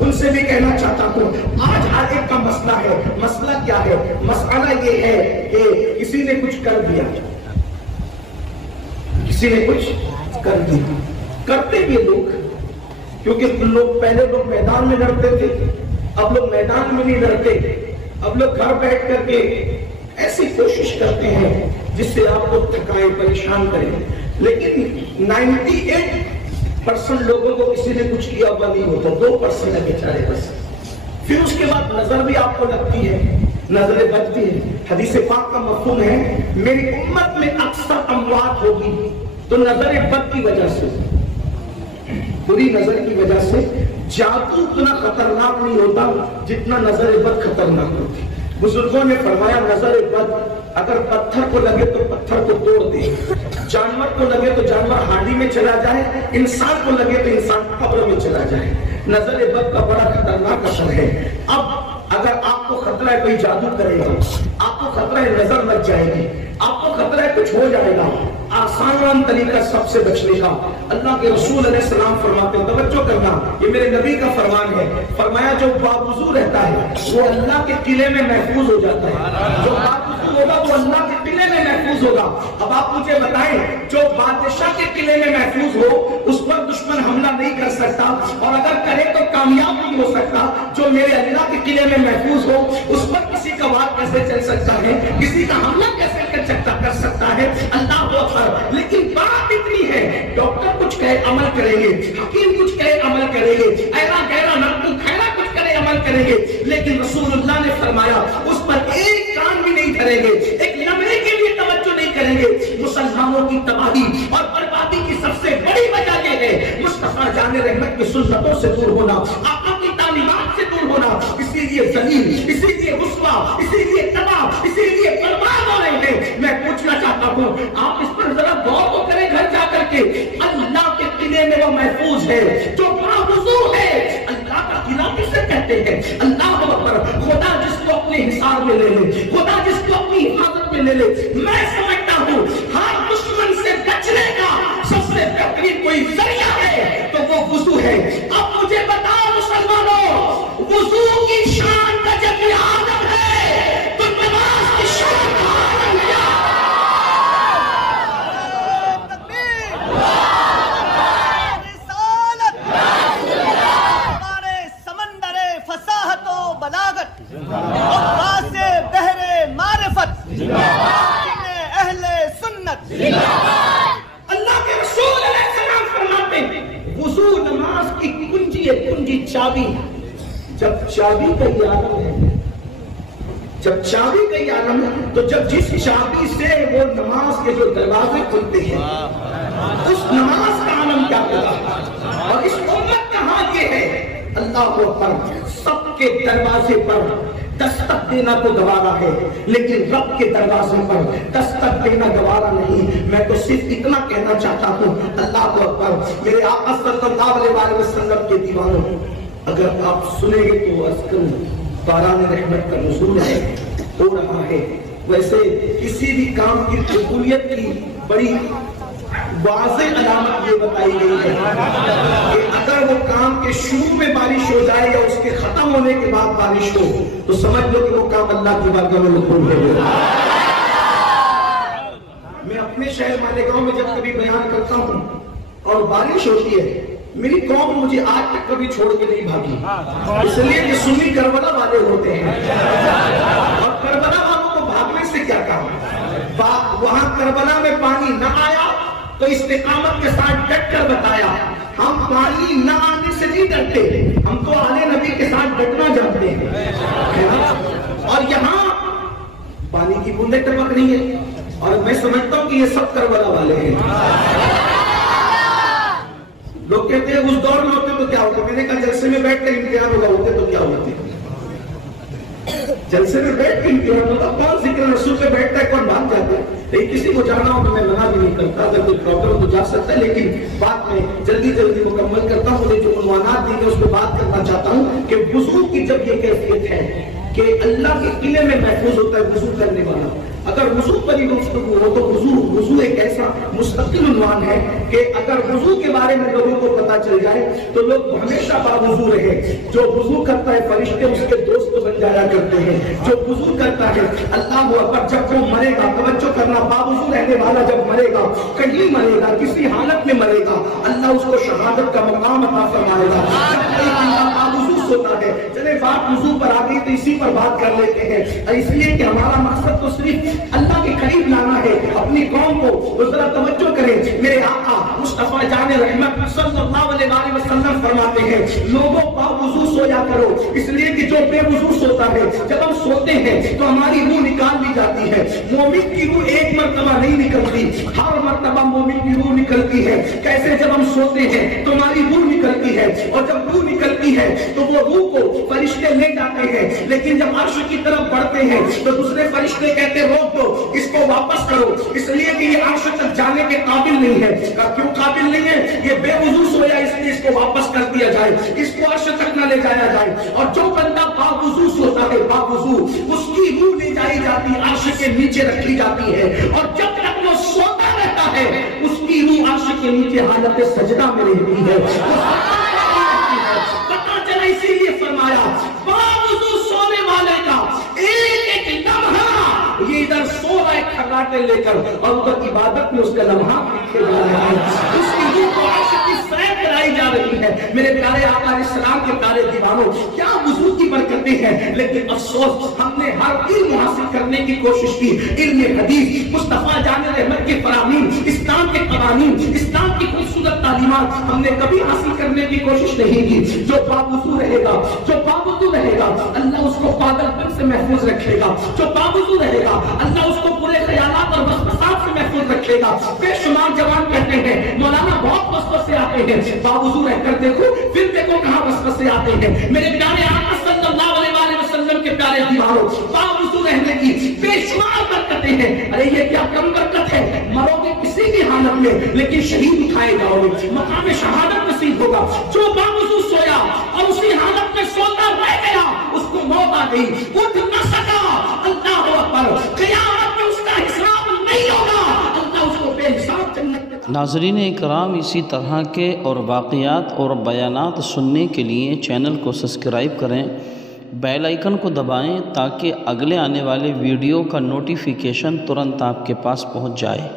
ان سے بھی کہنا چاہتا ہوں آج ہر ایک کا مسئلہ ہے. مسئلہ کیا ہے؟ مسئلہ یہ ہے کہ کسی نے کچھ کر دیا, کسی نے کچھ کر دیا. کرتے بھی لوگ, کیونکہ لوگ پہلے لوگ میدان میں لڑتے تھے, اب لوگ میدان میں نہیں لڑتے. اب لوگ گھر بیٹھ کر کے ایسی کوشش کرتے ہیں جس سے آپ کو تھکائے, پریشان کریں. لیکن 98% لوگوں کو کسی نے کچھ کیا ہوا نہیں ہوتا, 2% ہے بیچارے بس. پھر اس کے بعد نظر بھی آپ کو لگتی ہے, نظر بد بھی ہے. حدیث پاک کا مفہوم ہے میری امت میں اکثر اموات ہوگی تو نظر بد کی وجہ سے, بری نظر کی وجہ سے. جادو اتنا خطرناک نہیں ہوتا جتنا نظر بد خطرناک ہوتی. بزرگوں نے فرمایا نظر بد اگر پتھر کو لگے تو پتھر کو توڑ دے, جانور کو لگے تو جانور ہانڈی میں چلا جائے, انسان کو لگے تو انسان قبر میں چلا جائے. نظر بد کا بڑا خطرناک اثر ہے. اب اگر آپ کو خطرہ ہے کوئی جادو کرے گا, آپ کو خطرہ ہے نظر لگ جائے گی, آپ کو خطرہ ہے کچھ ہو جائے گا, آسان طریقہ سب سے بچنے کا اللہ کے رسول علیہ السلام فرماتے ہیں, توجہ کرنا, یہ میرے نبی کا فرمان ہے. فرمایا جو باوضو رہتا ہے وہ اللہ کے قلعے میں محفوظ ہو جاتا ہے. جو باوضو ہوگا وہ اللہ کے قلعے میں محفوظ ہوگا. اب آپ مجھے بتائیں جو بادشاہ کے قلعے میں محفوظ ہو اس پر دشمن حملہ نہیں کر سکتا, اور اگر کرے تو کامیاب نہیں ہو سکتا. جو میرے اللہ کے قلعے میں محفوظ ہو اس پر کسی کا وار کیسے چل سکتا ہے, کسی کا حملہ کیسے کر سکتا ہے. اللہ کو اکبر. لیکن بات اتنی ہے ڈاکٹر کچھ کہے عمل کریں گے, حکیم کچھ کہے عمل کریں گے, ایرا گہرا نقل خیرا کچھ کرے عمل کریں گے, لیکن رسول اللہ نے فرمایا اس پر ایک کان بھی نہیں دھریں گے, ایک لمحے کے لیے توجہ نہیں کریں گے. مسلمانوں کی تباہی اور بربادی کی سب سے بڑی وجہ یہ ہے مصطفیٰ جان رحمت کی سنتوں سے دور ہونا, آقا کی تعلیمات سے دور ہونا. اسی لیے ذلیل, اسی لیے رسوا, اسی لیے تباہ, اسی لیے برباد ہو رہے ہیں. میں پوچھنا چاہتا ہوں آپ اس پر ذرا غور تو کریں گھر جا کر کے. اللہ کے قلعے میں وہ محفوظ ہے جو باوضو ہے. اللہ کا قلعہ کسے کہتے ہیں؟ اللہ اکبر. خدا جس کو اپنے حصار میں لے لے, خدا جس کو اپنی حفاظت میں لے لے. میں سمجھتا ہوں ہر دشمن سے بچنے کا سب سے بہترین کوئی ذریعہ ہے تو وہ وضو ہے. اب مجھے بتاؤ مسلمانوں, وضو کی شان کا جب آدم ہے تو نماز کی شان کا آدم کیا؟ ہمارے سمندر فصاحت و بلاغت اور بحر معرفت اہل سنت. اللہ کے رسول علیہ السلام فرماتے ہیں وضو نماز کی کنجی ہے, کنجی چابی. جب چابی کا یہ عالم ہے, جب چابی کا یہ عالم ہے تو جب جس چابی سے وہ نماز کے جو دروازے کھلتے ہیں اس نماز کا عالم کیا ہوگا. اور اس امت کا حال یہ ہے اللہ کو پر سب کے دروازے پر دستک دینا تو گوارا ہے لیکن رب کے دروازے پر دستک دینا گوارا نہیں. میں تو صرف اتنا کہنا چاہتا ہوں اللہ کو اکبر. میرے آقا صلی اللہ علیہ وسلم کے دیوانوں, اگر آپ سنیں گے تو اذکر باران رحمت کا نزول ہے, ہو رہا ہے. ویسے کسی بھی کام کی قبولیت کی بڑی واضح علامت یہ بتائی گئی ہے کہ اگر وہ کام کے شروع میں بارش ہو جائے یا اس کے ختم ہونے کے بعد بارش ہو تو سمجھ لو کہ وہ کام اللہ کی بارگاہ میں مقبول ہے. میں اپنے شہر مالیگاؤں میں جب کبھی بیان کرتا ہوں اور بارش ہوتی ہے, میری قوم مجھے آج تک کبھی چھوڑ کے نہیں بھاگی, اس لیے کہ سنی کربلا والے ہوتے ہیں اور کربلا والوں کو بھاگنے سے کیا کام. وہاں کربلا میں پانی نہ آیا تو استقامت کے ساتھ ڈٹ کر بتایا ہم پانی نہ آنے سے نہیں ڈرتے, ہم تو آلے نبی کے ساتھ ڈٹنا جانتے ہیں. اور یہاں پانی کی بوندیں ٹپک رہی ہیں اور میں سمجھتا ہوں کہ یہ سب کربلا والے ہیں. لوگ کہتے ہیں اس دور میں ہوتے تو کیا ہوتے, میں نے کہا جلسے میں بیٹھ کر امتحان ہوگا, ہوتے تو کیا ہوتے. جلسے میں بیٹھ کے امتحان ہوگا, کون ذکر رسول پہ بیٹھتا ہے, کون بھاگ جاتا ہے. لیکن کسی کو جانا ہو تو میں منع بھی نہیں کرتا, اگر کوئی پرابلم تو جا سکتا ہے, لیکن بات میں جلدی مکمل کرتا ہوں. مجھے جو عنوانات دی گئے اس پہ بات کرنا چاہتا ہوں کہ وضو کی جب یہ کیفیت ہے کہ اللہ کے قلعے میں محفوظ ہوتا ہے وضو کرنے والا. اگر وضو پر ہی گفتگو ہو تو وضو ایک ایسا مستقل عنوان ہے کہ اگر وضو کے بارے میں لوگوں کو پتا چل جائے تو لوگ ہمیشہ باوضو رہے. جو وضو کرتا ہے فرشتے اس کے دوست بن جایا کرتے ہیں. جو وضو کرتا ہے اللہ اکبر جب وہ مرے گا, توجہ کرنا, باوضو رہنے والا جب مرے گا, کہیں مرے گا, کسی حالت میں مرے گا, اللہ اس کو شہادت کا مقام عطا فرمائے گا. جب کوئی بندہ باوضو سوتا ہے, چلے بات وضو پر آ گئی تو اسی پر بات کر لیتے ہیں, اس لیے کہ ہمارا مقصد تو صرف اللہ کے قریب لانا ہے اپنی قوم کو. ذرا توجہ کریں, میرے آقا مصطفیٰ جان رحمت صلی اللہ علیہ وسلم فرماتے ہیں لوگوں باوضو سویا کرو, اس لیے کہ جو بے وضو سوتا ہے جب ہم سوتے ہیں تو ہماری روح نکال لی جاتی ہے. مومن کی روح ایک مرتبہ نہیں نکلتی, ہر مرتبہ مومن کی روح نکلتی ہے. کیسے؟ جب ہم سوتے ہیں تو ہماری روح نکلتی ہے, اور جب روح نکلتی ہے تو وہ روح کو فرشتے لے جاتے ہیں, لیکن جب عرش کی طرف بڑھتے ہیں تو دوسرے فرشتے کہتے روک دو, اس کو واپس کرو, اس لیے کہ یہ عرش تک جانے کے قابل نہیں ہے. کیوں قابل نہیں ہے؟ یہ بے وضو سویا, اس لیے اس کو واپس کر دیا جائے, اس کو عرش تک نہ لے جایا جائے. اور جو بندہ باوضو سوتا ہے, باوضو, اس کی روح لے جائی جاتی, عرش کے نیچے رکھی جاتی ہے, اور جب تک وہ سوتا رہتا ہے اس کی روح عرش کے نیچے حالت سجدہ میں رہتی ہے. پتا چلا, اسی لیے فرمایا باوضو سونے والے کا ایک ایک لمحہ, یہ ادھر سو رہا ہے کھراٹے لے کر, اور ادھر عبادت میں اس کا لمحہ لکھے جا رہے ہیں, اس کی روح کو عرش کی سیر کرائی جا رہی ہے. میرے پیارے آقا علیہ السلام کے پیارے دیوانوں, کیا وضو کی برکتیں ہیں, لیکن افسوس ہم نے ہر علم حاصل کرنے کی کوشش کی. علم حدیث, مصطفیٰ جان رحمت کے فرامین, اسلام کے قوانین, اسلام کی خوبصورت تعلیمات ہم نے کبھی حاصل کرنے کی کوشش نہیں کی. جو باوضو رہے گا, جو باوضو رہے گا, اللہ اس کو پاگل پن سے محفوظ رکھے گا. جو باوضو رہے گا اللہ اس کو برے خیالات اور وسوسات سے محفوظ رکھے گا. بے شمار جوان کہتے ہیں مولانا بہت وسوسے آتے ہیں, باوضو رہ کر دیکھو, پھر دیکھو کہاں وسوسے آتے ہیں. میرے پیارے آقا صلی اللہ علیہ وسلم کے پیارے دیواروں, باوضو رہنے کی بے شمار برکتیں ہیں. ارے یہ کیا کم برکت ہے, مرو گے کسی بھی حالت میں لیکن شہید اٹھائے جاؤ گے, مقام شہادت نصیب ہوگا. جو باوضو سویا اور اسی حالت میں سوتا رہ گیا, اس کو موت آ گئی, اٹھ نہ سکا, اللہ اکبر, قیامت میں اس کا حساب نہیں ہوگا, اللہ اس کو بے حساب جنت. ناظرین اکرام, اسی طرح کے اور واقعات اور بیانات سننے کے لیے چینل کو سبسکرائب کریں, بیل آئیکن کو دبائیں تاکہ اگلے آنے والے ویڈیو کا نوٹیفیکیشن ترنت آپ کے پاس پہنچ جائے.